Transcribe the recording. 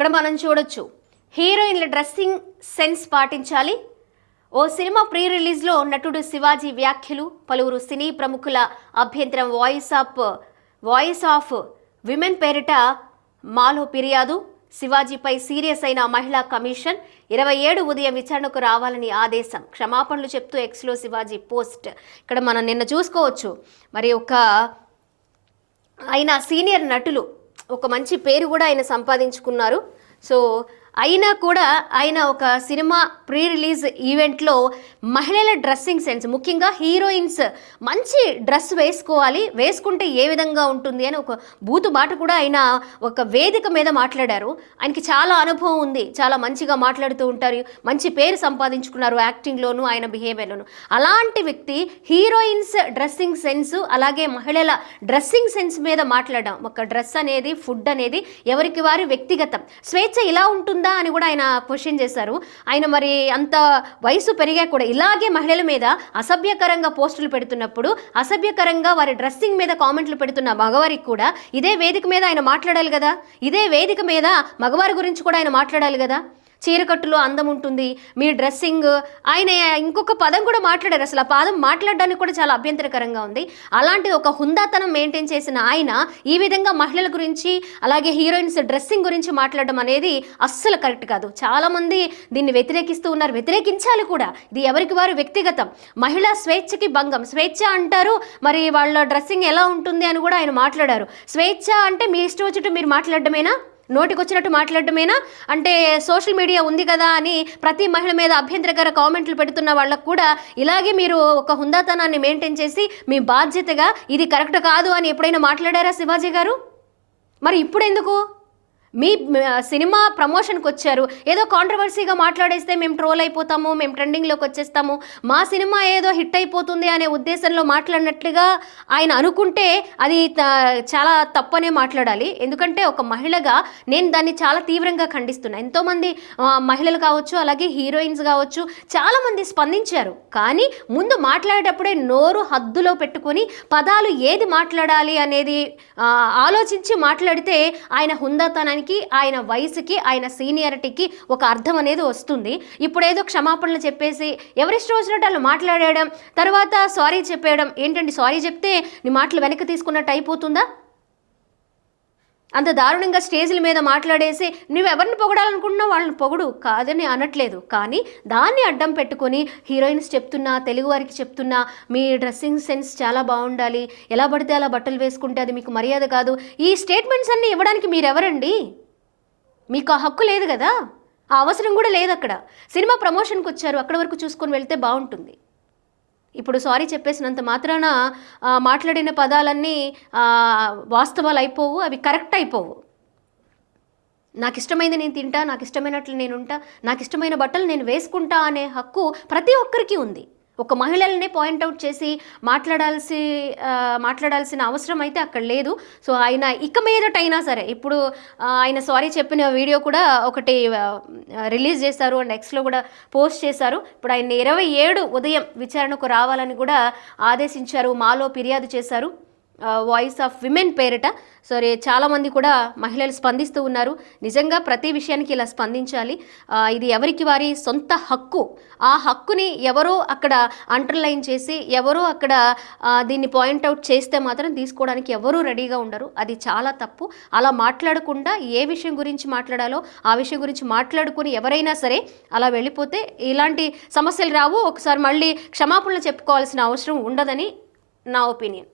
ఇక్కడ మనం చూడొచ్చు హీరోయిన్ల డ్రెస్సింగ్ సెన్స్ పాటించాలి. ఓ సినిమా ప్రీ రిలీజ్లో నటుడు శివాజీ వ్యాఖ్యలు, పలువురు సినీ ప్రముఖుల అభ్యంతరం. వాయిస్ ఆఫ్ విమెన్ పేరిట మాలో ఫిర్యాదు. శివాజీపై సీరియస్ అయిన మహిళా కమిషన్ 27 ఉదయం విచారణకు రావాలని ఆదేశం. క్షమాపణలు చెప్తూ ఎక్స్లో శివాజీ పోస్ట్. ఇక్కడ మనం నిన్న చూసుకోవచ్చు. మరి ఆయన సీనియర్ నటులు ఒక మంచి పేరు కూడా ఆయన సంపాదించుకున్నారు. సో అయినా కూడా ఆయన ఒక సినిమా ప్రీ రిలీజ్ ఈవెంట్లో మహిళల డ్రెస్సింగ్ సెన్స్, ముఖ్యంగా హీరోయిన్స్ మంచి డ్రెస్ వేసుకుంటే ఏ విధంగా ఉంటుంది అని ఒక బూతు మాట కూడా ఆయన ఒక వేదిక మీద మాట్లాడారు. ఆయనకి చాలా అనుభవం ఉంది, చాలా మంచిగా మాట్లాడుతూ ఉంటారు, మంచి పేరు సంపాదించుకున్నారు యాక్టింగ్లోను, ఆయన బిహేవియర్లోను. అలాంటి వ్యక్తి హీరోయిన్స్ డ్రెస్సింగ్ సెన్స్, అలాగే మహిళల డ్రెస్సింగ్ సెన్స్ మీద మాట్లాడడం, ఒక డ్రెస్ అనేది, ఫుడ్ అనేది ఎవరికి వారి వ్యక్తిగతం, స్వేచ్ఛ ఇలా ఉంటుందా అని కూడా ఆయన క్వశ్చన్ చేశారు. ఆయన మరి అంత వయసు పెరిగా కూడా ఇలాగే మహిళల మీద అసభ్యకరంగా పోస్టులు పెడుతున్నప్పుడు, అసభ్యకరంగా వారి డ్రెస్సింగ్ మీద కామెంట్లు పెడుతున్న మగవారికి కూడా ఇదే వేదిక మీద ఆయన మాట్లాడాలి కదా. ఇదే వేదిక మీద మగవారి గురించి కూడా ఆయన మాట్లాడాలి కదా. చీరకట్టులో అందం ఉంటుంది, మీ డ్రెస్సింగ్, ఆయన ఇంకొక పదం కూడా మాట్లాడారు. అసలు ఆ పదం మాట్లాడడానికి కూడా చాలా అభ్యంతరకరంగా ఉంది. అలాంటిది ఒక హుందాతనం మెయింటైన్ చేసిన ఆయన ఈ విధంగా మహిళల గురించి, అలాగే హీరోయిన్స్ డ్రెస్సింగ్ గురించి మాట్లాడడం అనేది అస్సలు కరెక్ట్ కాదు. చాలామంది దీన్ని వ్యతిరేకిస్తూ ఉన్నారు, వ్యతిరేకించాలి కూడా. ఇది ఎవరికి వారు వ్యక్తిగతం. మహిళా స్వేచ్ఛకి భంగం. స్వేచ్ఛ అంటారు, మరి వాళ్ళ డ్రెస్సింగ్ ఎలా ఉంటుంది అని కూడా ఆయన మాట్లాడారు. స్వేచ్ఛ అంటే మీ ఇష్టం వచ్చినట్టు మీరు మాట్లాడడమేనా? నోటికి వచ్చినట్టు మాట్లాడడమేనా? అంటే సోషల్ మీడియా ఉంది కదా అని ప్రతి మహిళ మీద అభ్యంతరకర కామెంట్లు పెడుతున్న వాళ్ళకు కూడా ఇలాగే మీరు ఒక హుందాతనాన్ని మెయింటైన్ చేసి మీ బాధ్యతగా ఇది కరెక్ట్ కాదు అని ఎప్పుడైనా మాట్లాడారా శివాజీ గారు? మరి ఇప్పుడు ఎందుకు? మీ సినిమా ప్రమోషన్కి వచ్చారు, ఏదో కాంట్రవర్సీగా మాట్లాడేస్తే మేము ట్రోల్ అయిపోతాము, మేము ట్రెండింగ్లోకి వచ్చేస్తాము, మా సినిమా ఏదో హిట్ అయిపోతుంది అనే ఉద్దేశంలో మాట్లాడినట్లుగా ఆయన అనుకుంటే అది చాలా తప్పనే మాట్లాడాలి. ఎందుకంటే ఒక మహిళగా నేను దాన్ని చాలా తీవ్రంగా ఖండిస్తున్నాను. ఎంతోమంది మహిళలు కావచ్చు, అలాగే హీరోయిన్స్ కావచ్చు, చాలామంది స్పందించారు. కానీ ముందు మాట్లాడేటప్పుడే నోరు హద్దులో పెట్టుకొని పదాలు ఏది మాట్లాడాలి అనేది ఆలోచించి మాట్లాడితే ఆయన హుందాతనాన్ని, ఆయన వయసుకి, ఆయన సీనియారిటీకి ఒక అర్థం అనేది వస్తుంది. ఇప్పుడేదో క్షమాపణలు చెప్పేసి ఎవరిష్టం వచ్చినట్టు వాళ్ళు మాట్లాడడం, తర్వాత సారీ చెప్పేయడం ఏంటండి? సారీ చెప్తే నీ మాటలు వెనక్కి తీసుకున్నట్టు అయిపోతుందా? అంత దారుణంగా స్టేజ్ల మీద మాట్లాడేసి నువ్వు ఎవరిని పొగడాలనుకుంటున్నావు వాళ్ళని పొగుడు, కాదని అనట్లేదు. కానీ దాన్ని అడ్డం పెట్టుకొని హీరోయిన్స్ చెప్తున్నా, తెలుగు వారికి చెప్తున్నా, మీ డ్రెస్సింగ్ సెన్స్ చాలా బాగుండాలి, ఎలా పడితే అలా బట్టలు వేసుకుంటే అది మీకు మర్యాద కాదు, ఈ స్టేట్మెంట్స్ అన్నీ ఇవ్వడానికి మీరెవరండి? మీకు ఆ హక్కు లేదు కదా, ఆ అవసరం కూడా లేదు. అక్కడ సినిమా ప్రమోషన్కి వచ్చారు, అక్కడ వరకు చూసుకొని వెళ్తే బాగుంటుంది. ఇప్పుడు సారీ చెప్పేసినంత మాత్రాన మాట్లాడిన పదాలన్నీ వాస్తవాలు అయిపోవు, అవి కరెక్ట్ అయిపోవు. నాకు ఇష్టమైంది నేను తింటా, నాకు ఇష్టమైనట్లు నేను ఉంటా, నాకు ఇష్టమైన బట్టలు నేను వేసుకుంటా అనే హక్కు ప్రతి ఒక్కరికి ఉంది. ఒక మహిళల్ని పాయింట్అవుట్ చేసి మాట్లాడాల్సిన అవసరం అయితే అక్కడ లేదు. సో ఆయన ఇక మీదటైనా సరే, ఇప్పుడు ఆయన సారీ చెప్పిన వీడియో కూడా ఒకటి రిలీజ్ చేశారు అండ్ ఎక్స్లో కూడా పోస్ట్ చేశారు. ఇప్పుడు ఆయన 27 ఉదయం విచారణకు రావాలని కూడా ఆదేశించారు, మాలో ఫిర్యాదు చేశారు. వాయిస్ ఆఫ్ విమెన్ పేరిట. సరే, చాలామంది కూడా మహిళలు స్పందిస్తూ ఉన్నారు. నిజంగా ప్రతి విషయానికి ఇలా స్పందించాలి. ఇది ఎవరికి వారి సొంత హక్కు. ఆ హక్కుని ఎవరో అక్కడ అండర్లైన్ చేసి, ఎవరో అక్కడ దీన్ని పాయింట్అవుట్ చేస్తే మాత్రం తీసుకోవడానికి ఎవరూ రెడీగా ఉండరు. అది చాలా తప్పు. అలా మాట్లాడకుండా ఏ విషయం గురించి మాట్లాడాలో ఆ విషయం గురించి మాట్లాడుకుని ఎవరైనా సరే అలా వెళ్ళిపోతే ఇలాంటి సమస్యలు రావు. ఒకసారి మళ్ళీ క్షమాపణలు చెప్పుకోవాల్సిన అవసరం ఉండదని నా ఒపీనియన్.